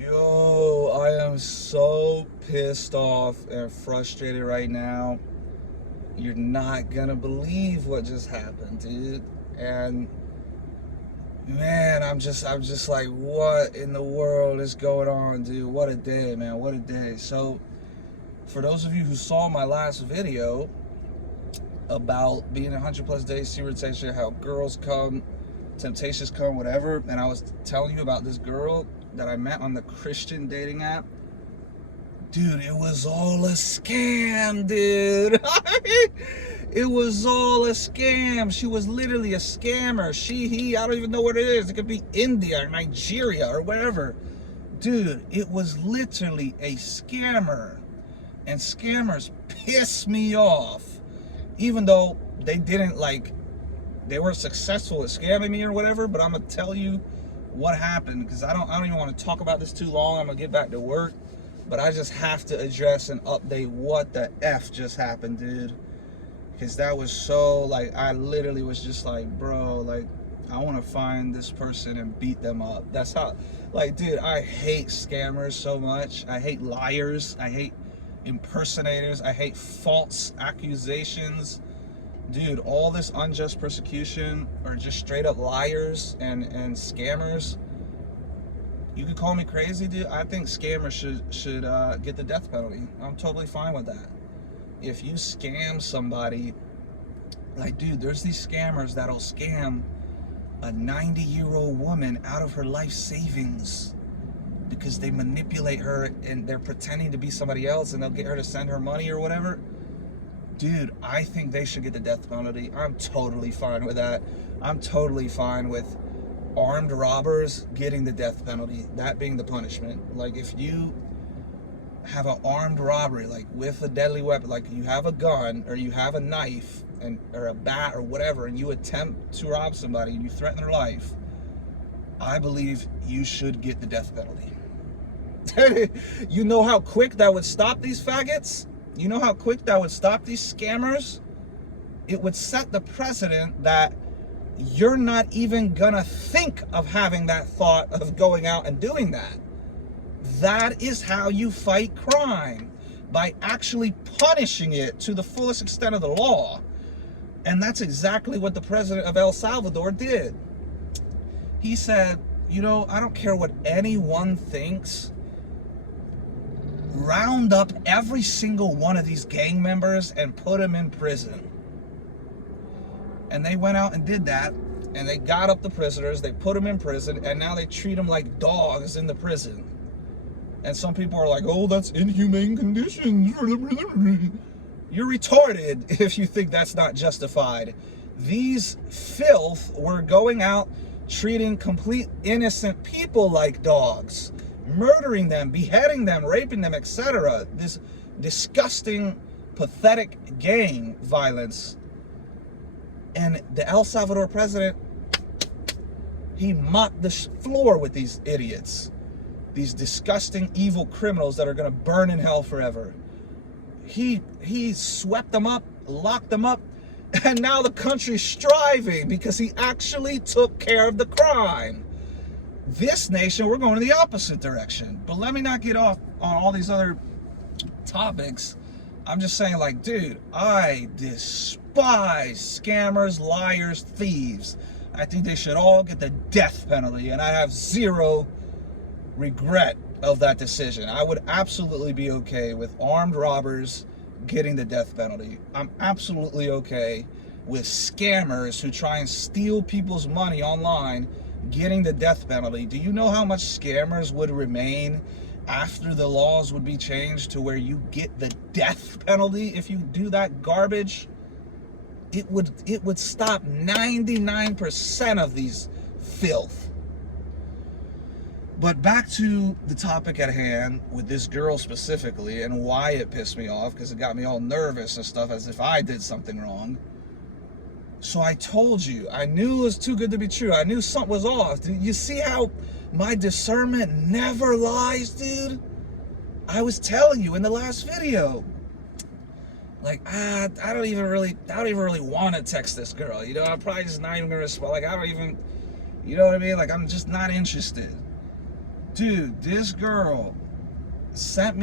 Yo, I am so pissed off and frustrated right now. You're not gonna believe what just happened, dude. And man, I'm just like, what in the world is going on, dude? What a day, man. What a day. So, for those of you who saw my last video about being 100 plus days serialization, how girls come, temptations come, whatever, and I was telling you about this girl that I met on the Christian dating app. Dude, it was all a scam, dude. It was all a scam. She was literally a scammer. She, he, I don't even know what it is. It could be India or Nigeria or wherever. Dude, it was literally a scammer. And scammers piss me off. Even though they didn't they were successful at scamming me or whatever, but I'm gonna tell you what happened because I don't even want to talk about this too long. I'm gonna get back to work. But I just have to address and update what the F just happened, dude. Because that was so, I literally was just like, bro, I want to find this person and beat them up. That's how, dude, I hate scammers so much. I hate liars. I hate impersonators. I hate false accusations. Dude, all this unjust persecution are just straight up liars and scammers. You could call me crazy, dude. I think scammers should get the death penalty. I'm totally fine with that. If you scam somebody, dude, there's these scammers that'll scam a 90-year-old woman out of her life savings because they manipulate her and they're pretending to be somebody else and they'll get her to send her money or whatever. Dude, I think they should get the death penalty. I'm totally fine with that. I'm totally fine with armed robbers getting the death penalty, that being the punishment. If you have an armed robbery, with a deadly weapon, you have a gun or you have a knife or a bat or whatever, and you attempt to rob somebody and you threaten their life, I believe you should get the death penalty. You know how quick that would stop these faggots? You know how quick that would stop these scammers? It would set the precedent that you're not even gonna think of having that thought of going out and doing that. That is how you fight crime, by actually punishing it to the fullest extent of the law. And that's exactly what the president of El Salvador did. He said, I don't care what anyone thinks. Round up every single one of these gang members and put them in prison. And they went out and did that, and they got up the prisoners, they put them in prison, and now they treat them like dogs in the prison. And some people are like, oh, that's inhumane conditions. You're retarded if you think that's not justified. These filth were going out treating complete innocent people like dogs, murdering them, beheading them, raping them, etc. This disgusting, pathetic gang violence. And the El Salvador president, he mopped the floor with these idiots. These disgusting, evil criminals that are going to burn in hell forever. He swept them up, locked them up, and now the country's striving because he actually took care of the crime. This nation, we're going in the opposite direction. But let me not get off on all these other topics. I'm just saying, dude, I despise scammers, liars, thieves. I think they should all get the death penalty, and I have zero regret of that decision. I would absolutely be okay with armed robbers getting the death penalty. I'm absolutely okay with scammers who try and steal people's money online getting the death penalty. Do you know how much scammers would remain after the laws would be changed to where you get the death penalty if you do that garbage? It would stop 99% of these filth. But back to the topic at hand with this girl specifically and why it pissed me off, because it got me all nervous and stuff as if I did something wrong. So I told you, I knew it was too good to be true. I knew something was off. Dude, you see how my discernment never lies, dude? I was telling you in the last video. I don't even really want to text this girl. I'm probably just not even gonna respond. I don't even, you know what I mean? I'm just not interested. Dude, this girl said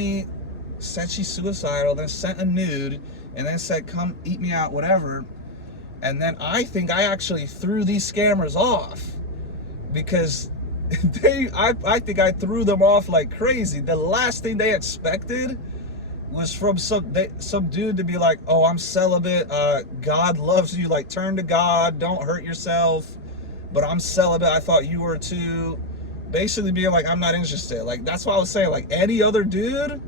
she's suicidal, then sent a nude, and then said, come eat me out, whatever. And then I think I actually threw these scammers off because I think I threw them off like crazy. The last thing they expected was from some dude to be like, oh, I'm celibate, God loves you, like turn to God, don't hurt yourself, but I'm celibate, I thought you were too. Basically being like, I'm not interested. Like, that's what I was saying. Like, any other dude,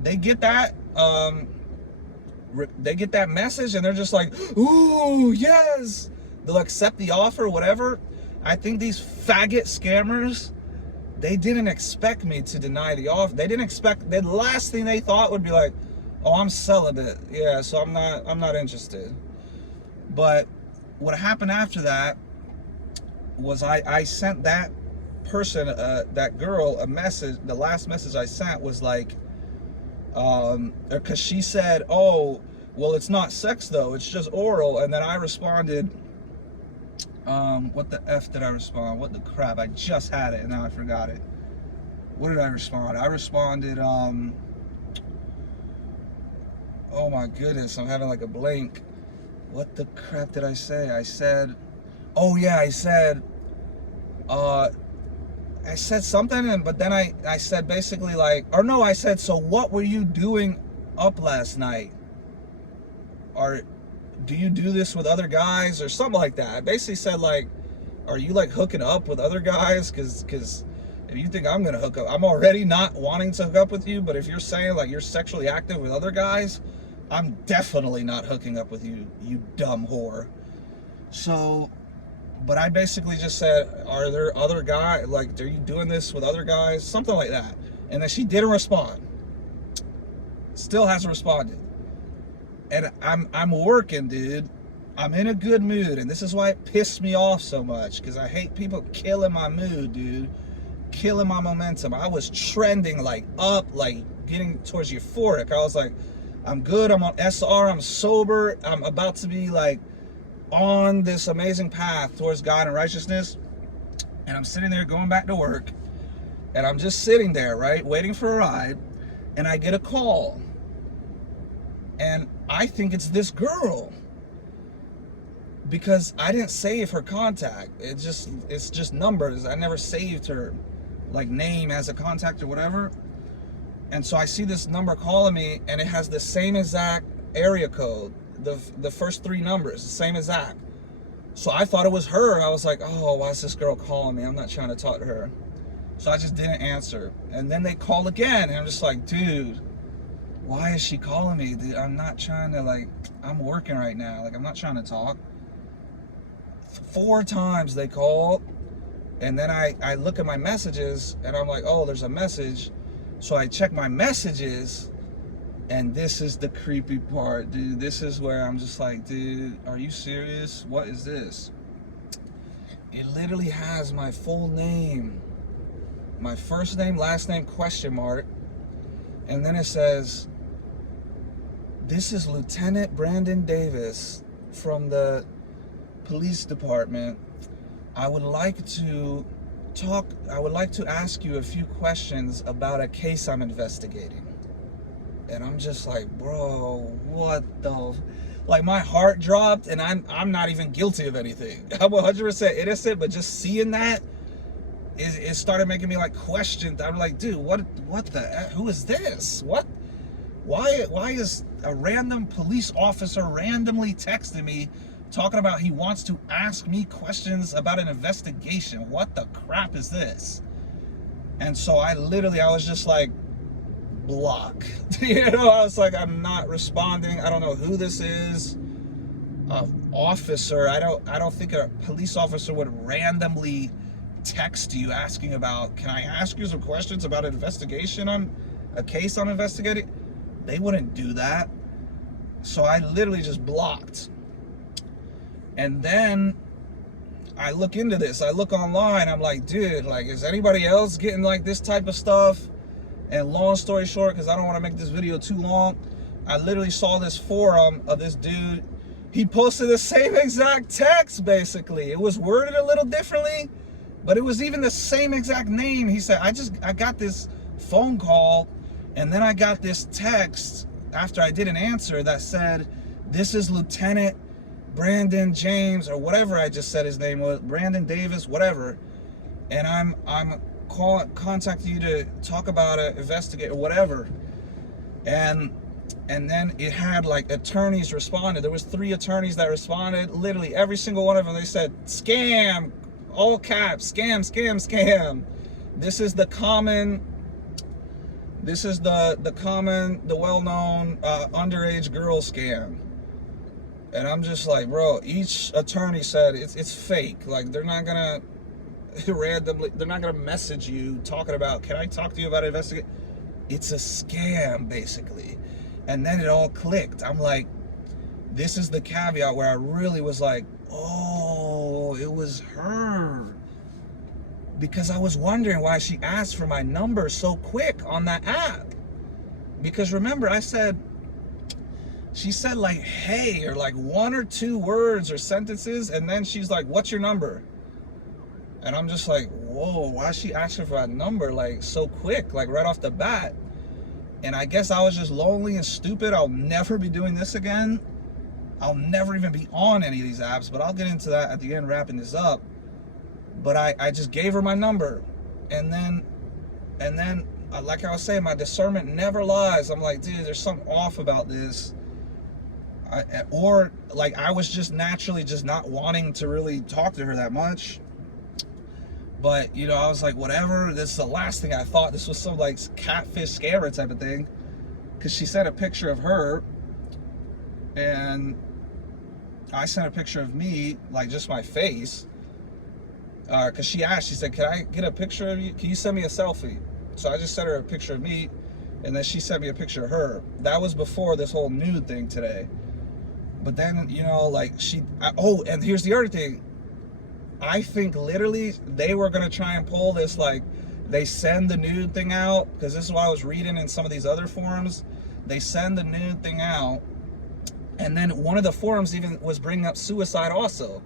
they get that message and they're just like, ooh, yes, they'll accept the offer, whatever. I think these faggot scammers, they didn't expect me to deny the offer. They didn't expect, the last thing they thought would be like, oh, I'm celibate, yeah, so I'm not interested. But what happened after that was I sent that person, that girl, a message. The last message I sent was like, because she said, oh, well, it's not sex though, it's just oral. And then I responded, what the F did I respond? What the crap? I just had it and now I forgot it. What did I respond? I responded, oh my goodness, I'm having like a blank. What the crap did I say? I said, oh yeah, I said something, but then I said basically like, or no, I said, so what were you doing up last night? Or do you do this with other guys or something like that? I basically said like, are you like hooking up with other guys? Cause if you think I'm gonna hook up, I'm already not wanting to hook up with you, but if you're saying like you're sexually active with other guys, I'm definitely not hooking up with you, you dumb whore. So, but I basically just said, are there other guys, like, are you doing this with other guys? Something like that. And then she didn't respond. Still hasn't responded. And I'm working, dude. I'm in a good mood, and this is why it pissed me off so much, because I hate people killing my mood, dude. Killing my momentum. I was trending, like, up, like, getting towards euphoric. I was like, I'm good, I'm on SR, I'm sober, I'm about to be, like, on this amazing path towards God and righteousness. And I'm sitting there going back to work, and I'm just sitting there, right, waiting for a ride, and I get a call. And I think it's this girl, because I didn't save her contact. It's just numbers. I never saved her like name as a contact or whatever. And so I see this number calling me, and it has the same exact area code, the first three numbers, the same exact. So I thought it was her, and I was like, oh, why is this girl calling me? I'm not trying to talk to her. So I just didn't answer. And then they call again, and I'm just like, dude, why is she calling me? Dude, I'm not trying to, like, I'm working right now. Like, I'm not trying to talk. 4 times they called, and then I look at my messages, and I'm like, oh, there's a message. So I check my messages, and this is the creepy part, dude. This is where I'm just like, dude, are you serious? What is this? It literally has my full name. My first name, last name, question mark. And then it says, this is Lieutenant Brandon Davis from the police department. I would like to ask you a few questions about a case I'm investigating. And I'm just like, bro, what the, like, my heart dropped, and I'm not even guilty of anything. I'm 100% innocent, but just seeing that, it started making me like question. I'm like, dude, what the, who is this? What? Why is a random police officer randomly texting me talking about he wants to ask me questions about an investigation? What the crap is this? And so I was just like, block. You know, I was like, I'm not responding. I don't know who this is. Officer, I don't think a police officer would randomly text you asking about, can I ask you some questions about an investigation on a case I'm investigating? They wouldn't do that. So I literally just blocked. And then I look into this. I look online. I'm like, dude, like, is anybody else getting like this type of stuff? And long story short, because I don't want to make this video too long, I literally saw this forum of this dude. He posted the same exact text, basically. It was worded a little differently, But it was even the same exact name. He said, I got this phone call, and then I got this text after I didn't answer that said, this is Lieutenant Brandon James, or whatever I just said his name was, Brandon Davis, whatever. And I'm contacting you to talk about it, investigate, or whatever. And then it had like attorneys responded. There was 3 attorneys that responded. Literally every single one of them, they said, scam, all caps, scam, scam, scam. This is the common, the well-known underage girl scam. And I'm just like, bro, each attorney said it's fake. Like, they're not gonna randomly, they're not gonna message you talking about, can I talk to you about it, investigate? It's a scam, basically. And then it all clicked. I'm like, this is the caveat where I really was like, oh, it was her. Because I was wondering why she asked for my number so quick on that app. Because remember, she said like, hey, or like 1 or 2 words or sentences, and then she's like, what's your number? And I'm just like, whoa, why is she asking for that number like so quick, like right off the bat? And I guess I was just lonely and stupid. I'll never be doing this again. I'll never even be on any of these apps, but I'll get into that at the end, wrapping this up. But I just gave her my number, and then like I was saying, my discernment never lies. I'm like, dude, there's something off about this. Or like I was just naturally just not wanting to really talk to her that much. But, you know, I was like, whatever, this is the last thing I thought. This was some like catfish scammer type of thing. Because she sent a picture of her, and I sent a picture of me, like just my face. Because she asked, she said, can I get a picture of you? Can you send me a selfie? So I just sent her a picture of me, and then she sent me a picture of her. That was before this whole nude thing today. But then, you know, like oh, and here's the other thing. I think literally they were going to try and pull this, like, they send the nude thing out, because this is what I was reading in some of these other forums. They send the nude thing out, and then one of the forums even was bringing up suicide also.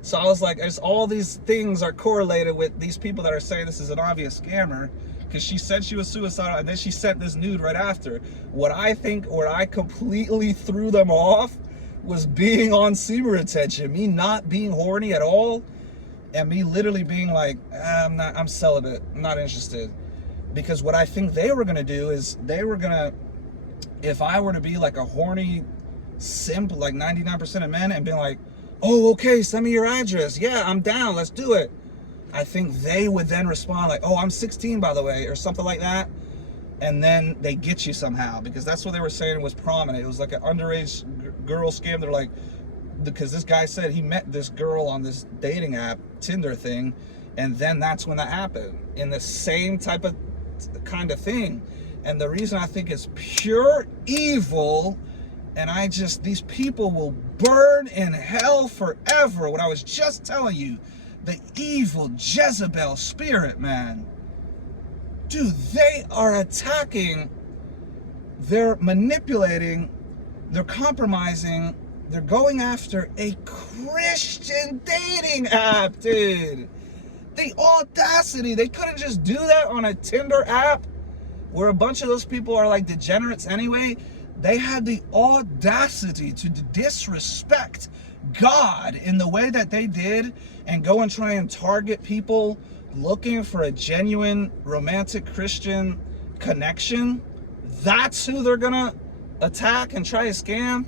So I was like, there's all these things are correlated with these people that are saying this is an obvious scammer, because she said she was suicidal, and then she sent this nude right after. What I think, where I completely threw them off, was being on semen retention, me not being horny at all, and me literally being like, I'm celibate, I'm not interested. Because what I think they were gonna do is, they were gonna, if I were to be like a horny simp, like 99% of men, and being like, oh, okay, send me your address, yeah, I'm down, let's do it. I think they would then respond like, oh, I'm 16 by the way, or something like that. And then they get you somehow, because that's what they were saying was prominent. It was like an underage girl scam. They're like, because this guy said he met this girl on this dating app, Tinder thing, and then that's when that happened, in the same type of kind of thing. And the reason I think it's pure evil, and these people will burn in hell forever. What I was just telling you, the evil Jezebel spirit, man. Dude, they are attacking, they're manipulating, they're compromising, they're going after a Christian dating app, dude. The audacity. They couldn't just do that on a Tinder app where a bunch of those people are like degenerates anyway. They had the audacity to disrespect God in the way that they did, and go and try and target people looking for a genuine romantic Christian connection. That's who they're gonna attack and try to scam.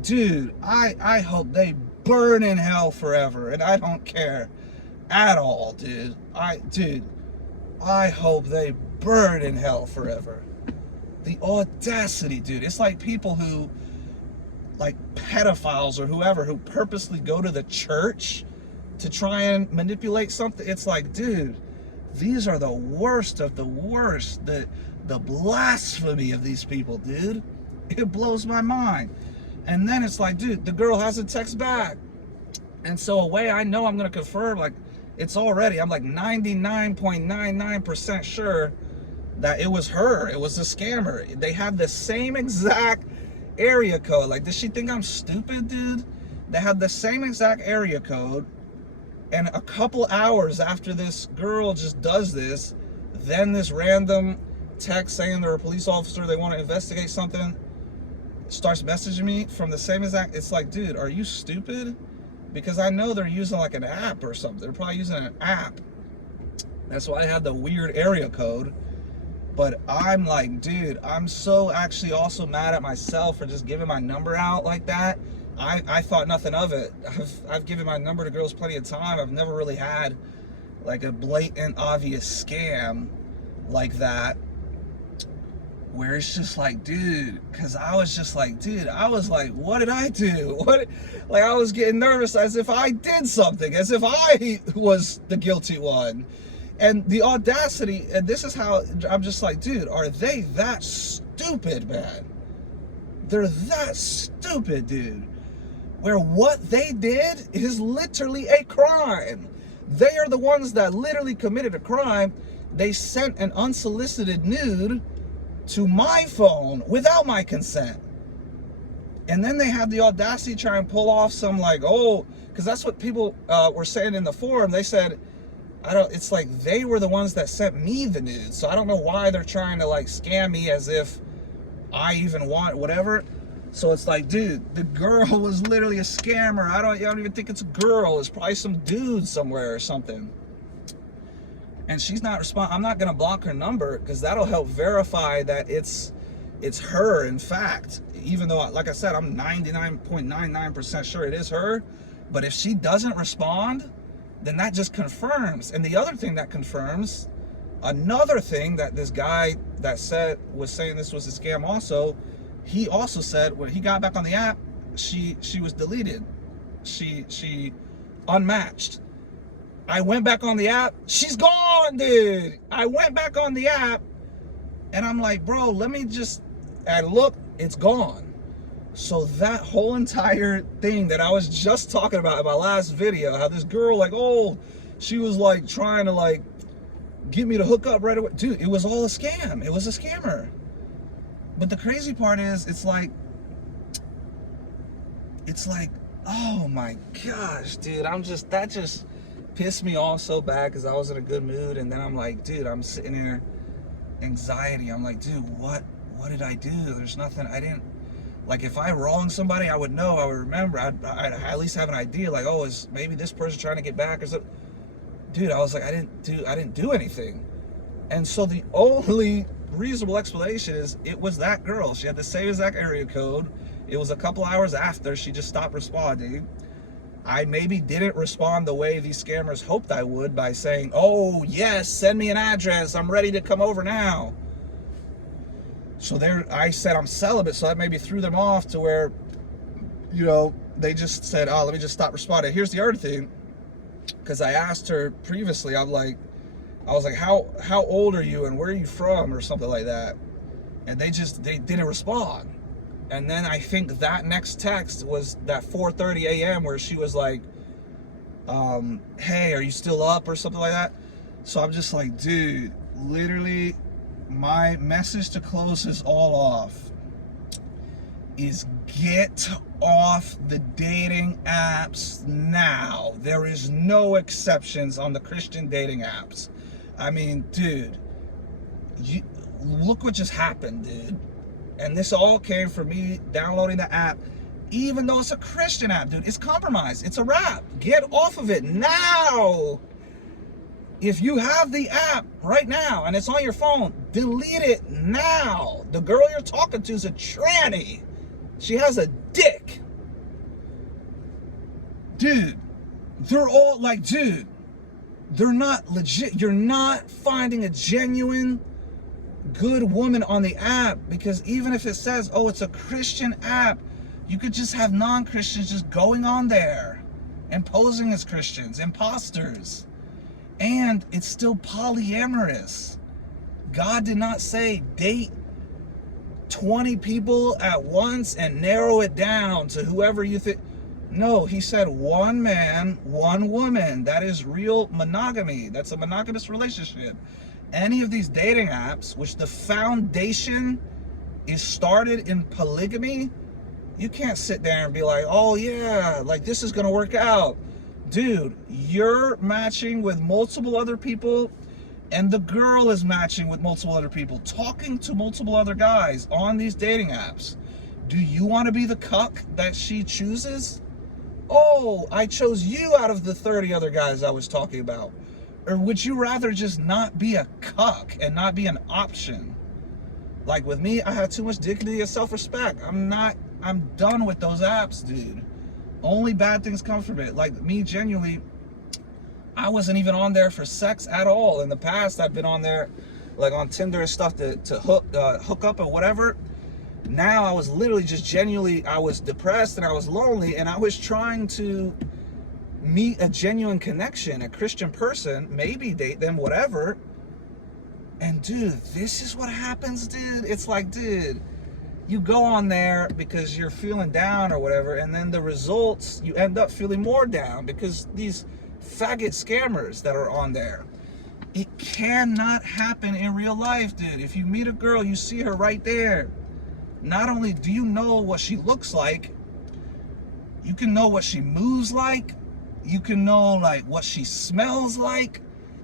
Dude, I hope they burn in hell forever, and I don't care at all, dude. I hope they burn in hell forever. The audacity, dude. It's like people who, like pedophiles or whoever, who purposely go to the church to try and manipulate something. It's like, dude, these are the worst of the worst. The blasphemy of these people, dude. It blows my mind. And then it's like, dude, the girl hasn't texted back. And so a way I know I'm going to confirm, like, it's already, I'm like 99.99% sure that it was her. It was a scammer. They had the same exact area code. Like, does she think I'm stupid, dude? They had the same exact area code. And a couple hours after this girl just does this, then this random text saying they're a police officer, they want to investigate something, starts messaging me from the same exact. It's like, dude, are you stupid? Because I know they're using like an app or something. They're probably using an app. That's why I had the weird area code. But I'm like, dude, I'm so actually also mad at myself for just giving my number out like that. I thought nothing of it. I've given my number to girls plenty of time. I've never really had like a blatant, obvious scam like that, where it's just like, dude, because I was just like, dude, I was like, what did I do? Like, I was getting nervous as if I did something, as if I was the guilty one. And the audacity, and this is how I'm just like, dude, are they that stupid, man? They're that stupid, dude. Where what they did is literally a crime. They are the ones that literally committed a crime. They sent an unsolicited nude to my phone without my consent. And then they had the audacity to try and pull off some like, oh, because that's what people were saying in the forum. They said, it's like they were the ones that sent me the nude. So I don't know why they're trying to like scam me as if I even want whatever. So it's like, dude, the girl was literally a scammer. I don't even think it's a girl. It's probably some dude somewhere or something. And she's not responding. I'm not gonna block her number because that'll help verify that it's her. In fact, even though, like I said, I'm 99.99% sure it is her. But if she doesn't respond, then that just confirms. And the other thing that confirms, another thing that this guy that was saying this was a scam also, he also said when he got back on the app, she was deleted. She unmatched. I went back on the app, she's gone, dude. I went back on the app and I'm like, bro, let me just, and look, it's gone. So that whole entire thing that I was just talking about in my last video, how this girl like, oh, she was like trying to like get me to hook up right away. Dude, it was all a scam. It was a scammer. But the crazy part is, it's like, oh my gosh, dude, that just pissed me off so bad because I was in a good mood. And then I'm like, dude, I'm sitting here, anxiety. I'm like, dude, what did I do? There's nothing, I didn't, like, if I wronged somebody, I would know, I would remember, I'd at least have an idea, like, oh, is maybe this person trying to get back or something? Dude, I was like, I didn't do anything. And so the only reasonable explanation is it was that girl. She had the same exact area code. It was a couple hours after she just stopped responding. I maybe didn't respond the way these scammers hoped I would by saying, oh yes, send me an address, I'm ready to come over now. So I said I'm celibate, so that maybe threw them off to where, you know, they just said, oh, let me just stop responding. Here's the other thing, because I asked her previously, I was like, how old are you and where are you from or something like that. And they didn't respond. And then I think that next text was that 4:30 a.m. where she was like, hey, are you still up or something like that. So I'm just like, dude, literally my message to close this all off is get off the dating apps now. There is no exceptions on the Christian dating apps. I mean, dude, look what just happened, dude. And this all came from me downloading the app, even though it's a Christian app, dude. It's compromised. It's a wrap. Get off of it now. If you have the app right now and it's on your phone, delete it now. The girl you're talking to is a tranny. She has a dick. Dude, they're all like, dude, they're not legit. You're not finding a genuine good woman on the app, because even if it says, oh, it's a Christian app, you could just have non-Christians just going on there and posing as Christians, imposters. And it's still polyamorous. God did not say date 20 people at once and narrow it down to whoever you think. No, he said one man, one woman. That is real monogamy. That's a monogamous relationship. Any of these dating apps, which the foundation is started in polygamy, you can't sit there and be like, oh yeah, like this is gonna work out. Dude, you're matching with multiple other people, and the girl is matching with multiple other people, talking to multiple other guys on these dating apps. Do you want to be the cuck that she chooses? Oh, I chose you out of the 30 other guys I was talking about. Or would you rather just not be a cuck and not be an option? Like with me, I have too much dignity and self-respect. I'm done with those apps, dude. Only bad things come from it. Like me, genuinely, I wasn't even on there for sex at all. In the past, I've been on there, like on Tinder and stuff to hook up or whatever. Now I was literally just genuinely, I was depressed and I was lonely, and I was trying to meet a genuine connection, a Christian person, maybe date them, whatever. And dude, this is what happens, dude. It's like, dude, you go on there because you're feeling down or whatever, and then the results, you end up feeling more down because these faggot scammers that are on there. It cannot happen in real life, dude. If you meet a girl, you see her right there. Not only do you know what she looks like, you can know what she moves like, you can know like what she smells like,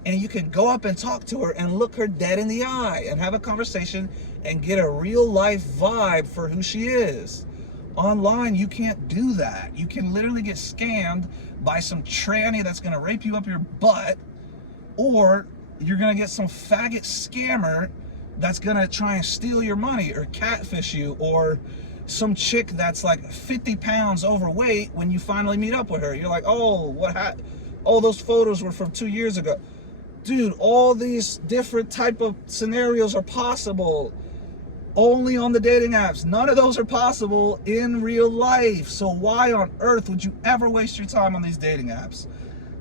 and you can go up and talk to her and look her dead in the eye and have a conversation and get a real life vibe for who she is. Online, you can't do that. You can literally get scammed by some tranny that's gonna rape you up your butt, or you're gonna get some faggot scammer that's gonna try and steal your money or catfish you, or some chick that's like 50 pounds overweight when you finally meet up with her. You're like, oh, what happened? Oh, those photos were from 2 years ago. Dude, all these different type of scenarios are possible only on the dating apps. None of those are possible in real life. So why on earth would you ever waste your time on these dating apps?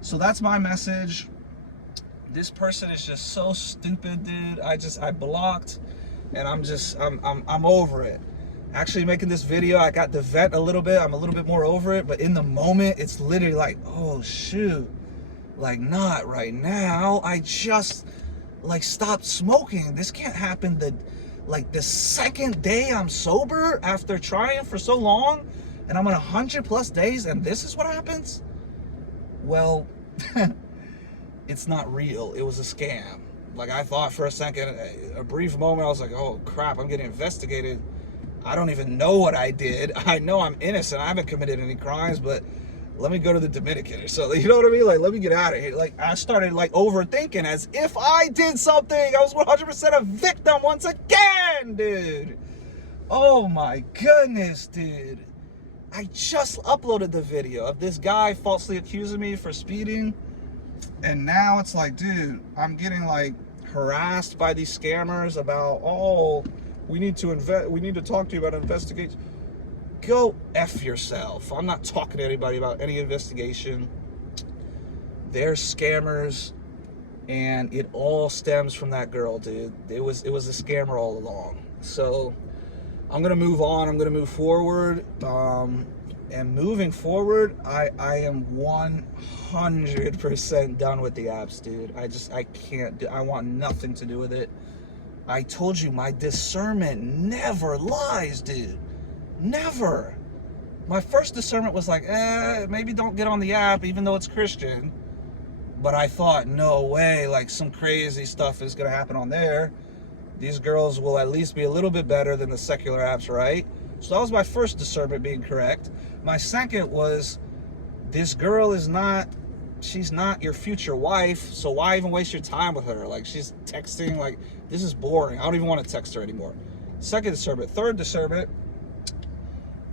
So that's my message. This person is just so stupid, dude. I blocked, and I'm over it. Actually making this video, I got to vent a little bit. I'm a little bit more over it, but in the moment, it's literally like, oh shoot, like not right now. I just like stopped smoking. This can't happen the second day I'm sober after trying for so long, and I'm on 100+ days, and this is what happens? Well, it's not real. It was a scam. Like I thought for a second, a brief moment, I was like, oh crap, I'm getting investigated. I don't even know what I did. I know I'm innocent. I haven't committed any crimes, but let me go to the Dominican or something. You know what I mean? Like, let me get out of here. Like, I started like overthinking as if I did something. I was 100% a victim once again, dude. Oh my goodness, dude. I just uploaded the video of this guy falsely accusing me for speeding. And now it's like, dude, I'm getting like harassed by these scammers about, oh, we need to talk to you about investigation. Go F yourself. I'm not talking to anybody about any investigation. They're scammers, and it all stems from that girl, dude. It was a scammer all along. So I'm gonna move on. I'm gonna move forward. And moving forward, I am 100% done with the apps, dude. I can't do. I want nothing to do with it. I told you, my discernment never lies, dude. Never. My first discernment was like, maybe don't get on the app, even though it's Christian. But I thought, no way, like some crazy stuff is gonna happen on there. These girls will at least be a little bit better than the secular apps, right? So that was my first discernment being correct. My second was, this girl is not, she's not your future wife, so why even waste your time with her? Like, she's texting, like, this is boring. I don't even want to text her anymore. Second discernment. Third discernment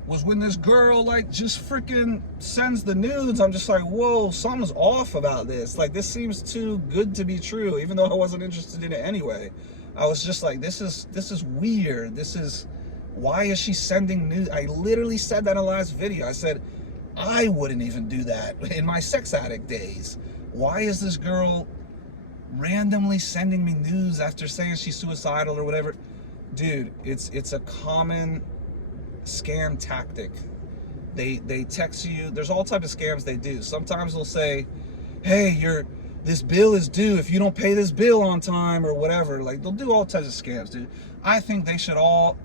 was when this girl, like, just freaking sends the nudes. I'm just like, whoa, something's off about this. Like, this seems too good to be true, even though I wasn't interested in it anyway. I was just like, this is weird. Why is she sending nudes? I literally said that in the last video. I said, I wouldn't even do that in my sex addict days. Why is this girl randomly sending me nudes after saying she's suicidal or whatever? Dude, it's a common scam tactic. They text you. There's all types of scams they do. Sometimes they'll say, hey, this bill is due if you don't pay this bill on time or whatever. Like, they'll do all types of scams, dude. I think they should all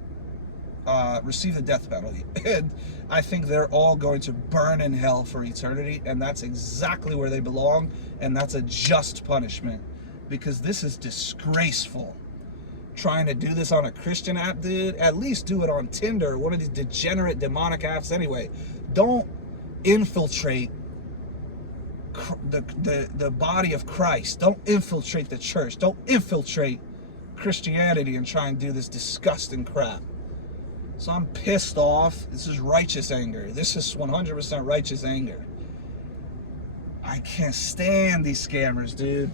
receive the death penalty. And I think they're all going to burn in hell for eternity, and that's exactly where they belong, and that's a just punishment, because this is disgraceful. Trying to do this on a Christian app, dude, at least do it on Tinder, one of these degenerate demonic apps anyway. Don't infiltrate the body of Christ. Don't infiltrate the church. Don't infiltrate Christianity and try and do this disgusting crap. So I'm pissed off. This is righteous anger. This is 100% righteous anger. I can't stand these scammers, dude.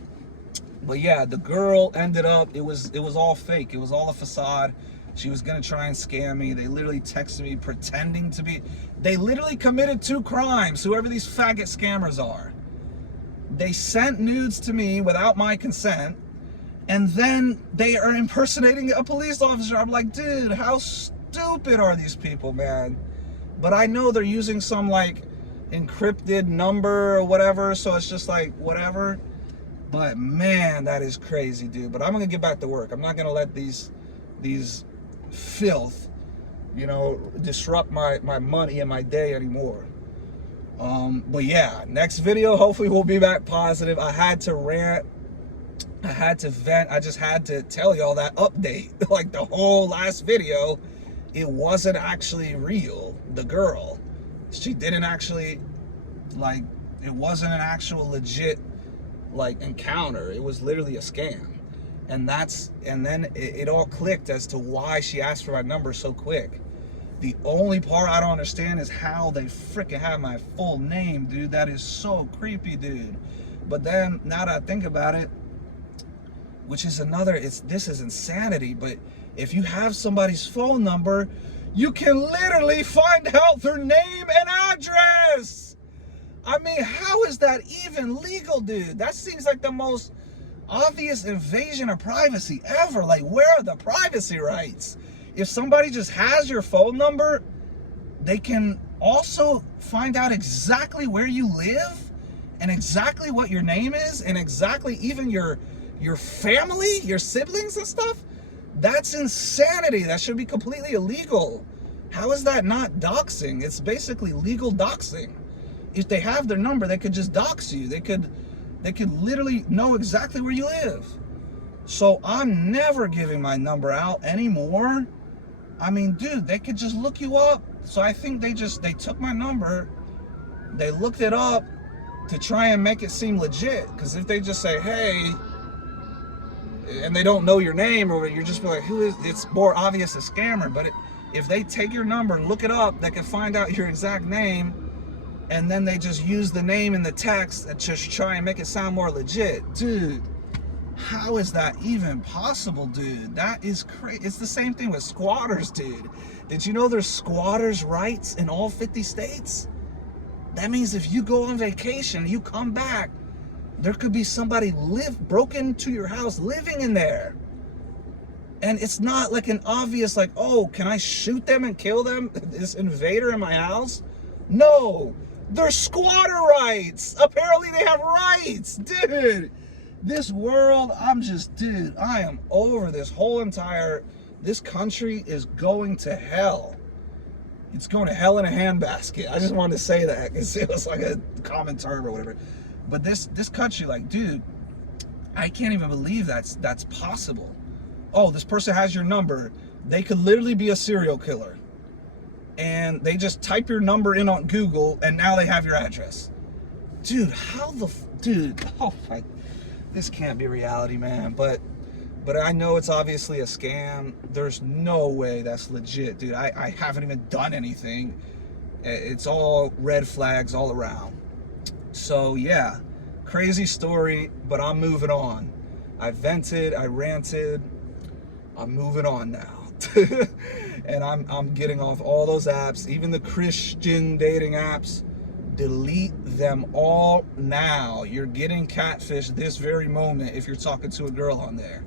But yeah, the girl ended up, it was all fake. It was all a facade. She was gonna try and scam me. They literally texted me pretending to be, they literally committed 2 crimes, whoever these faggot scammers are. They sent nudes to me without my consent, and then they are impersonating a police officer. I'm like, dude, how stupid are these people, man? But I know they're using some like encrypted number or whatever, so it's just like whatever. But man, that is crazy, dude. But I'm gonna get back to work. I'm not gonna let these filth, you know, disrupt my money and my day anymore. But yeah, next video, hopefully we'll be back positive. I had to rant, I had to vent, I just had to tell y'all that update. Like the whole last video, it wasn't actually real. The girl, she didn't actually, like, it wasn't an actual legit like encounter. It was literally a scam. And then it all clicked as to why she asked for my number so quick. The only part I don't understand is how they freaking have my full name, dude. That is so creepy, dude. But then now that I think about it, which is another, this is insanity, but if you have somebody's phone number, you can literally find out their name and address. I mean, how is that even legal, dude? That seems like the most obvious invasion of privacy ever. Like, where are the privacy rights? If somebody just has your phone number, they can also find out exactly where you live and exactly what your name is and exactly even your family, your siblings and stuff. That's insanity. That should be completely illegal. How is that not doxing? It's basically legal doxing. If they have their number, they could just dox you. They could literally know exactly where you live. So I'm never giving my number out anymore. I mean, dude, they could just look you up. So I think they took my number, they looked it up to try and make it seem legit. Because if they just say, hey, and they don't know your name, or you're just like, who is, it's more obvious a scammer. But if they take your number and look it up, they can find out your exact name. And then they just use the name in the text and just try and make it sound more legit. Dude, how is that even possible, dude? That is crazy. It's the same thing with squatters, dude. Did you know there's squatters' rights in all 50 states? That means if you go on vacation, you come back, there could be somebody broke into your house living in there. And it's not like an obvious, like, oh, can I shoot them and kill them? This invader in my house? No. They're squatter rights. Apparently they have rights. Dude, this world, dude, I am over this whole entire, this country is going to hell. It's going to hell in a handbasket. I just wanted to say that because it was like a common term or whatever. But this country, like, dude, I can't even believe that's possible. Oh, this person has your number. They could literally be a serial killer. And they just type your number in on Google, and now they have your address. Dude, oh my, this can't be reality, man. But I know it's obviously a scam. There's no way that's legit, dude. I haven't even done anything. It's all red flags all around. So yeah, crazy story, but I'm moving on. I vented, I ranted, I'm moving on now. And I'm getting off all those apps, even the Christian dating apps. Delete them all now. You're getting catfished this very moment if you're talking to a girl on there.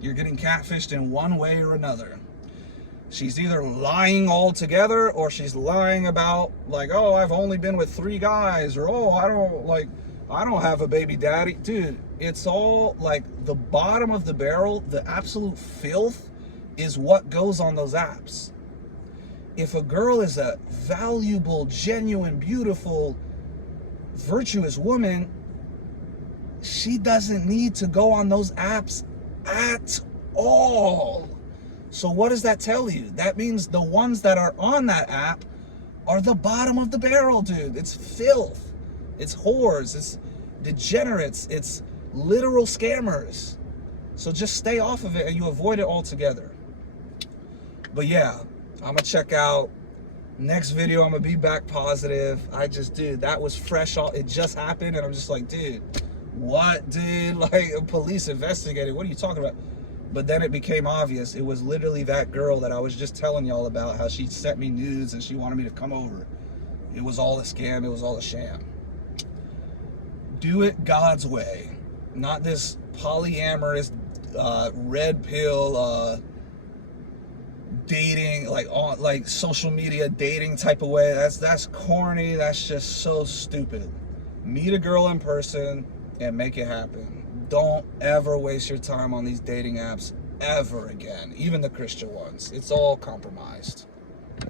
You're getting catfished in one way or another. She's either lying altogether, or she's lying about, like, oh, I've only been with 3 guys, or oh, I don't have a baby daddy. Dude, it's all like the bottom of the barrel. The absolute filth is what goes on those apps. if a girl is a valuable, genuine, beautiful, virtuous woman, she doesn't need to go on those apps at all. So what does that tell you? That means the ones that are on that app are the bottom of the barrel, dude. It's filth. It's whores. It's degenerates. It's literal scammers. So just stay off of it and you avoid it altogether. But yeah, I'm gonna check out next video. I'm gonna be back positive. Dude, that was fresh. It just happened and I'm just like, dude, what, dude? Like, police investigated. What are you talking about? But then it became obvious. It was literally that girl that I was just telling y'all about, how she sent me nudes and she wanted me to come over. It was all a scam. It was all a sham. Do it God's way, not this polyamorous, red pill, dating, like social media dating type of way. That's corny. That's just so stupid. Meet a girl in person and make it happen. Don't ever waste your time on these dating apps ever again, even the Christian ones. It's all compromised.